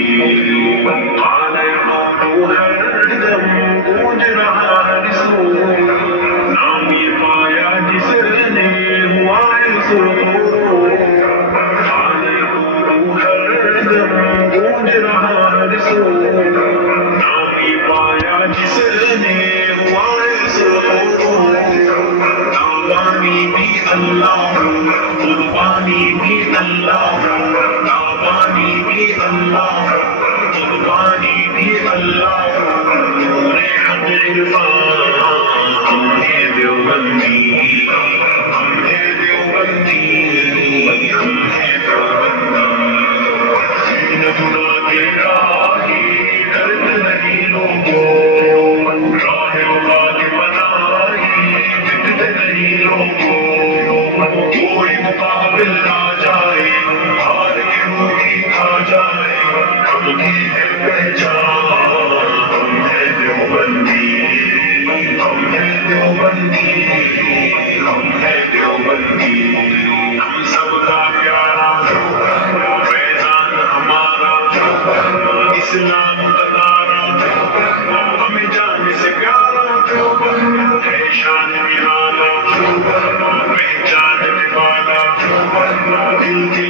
قال يقول ہر دم گونج رہا ہے رسول نامی پایا جس نے ہوا سرور قال يقول ہر دم گونج رہا ہے رسول نامی پایا جس نے ہوا سرور دعوانی بھی اللہ قربانی بھی اللہ دعوانی بھی اللہ قربانی بھی اللہ نور حق عرفان ہم ہیں دیوبندی ہم ہیں دیوبندی ہم ہیں دیوبندی نگنا کے راہی درد نہیں لوگوں راہ وفا کے بنائی جدت نہیں لوگوں کوئی مقابل نہ جائے ہار کے روٹی کھا جائے ہم کی ہے پہچان ہم ہے دیوبندی ہم ہے دیوبندی ہم ہے دیوبندی ہم سب کا پیارا فیضان ہمارا اسلام بتارا ہمیں جانے سے پیارا ہے شان نرالا پہچان والا دل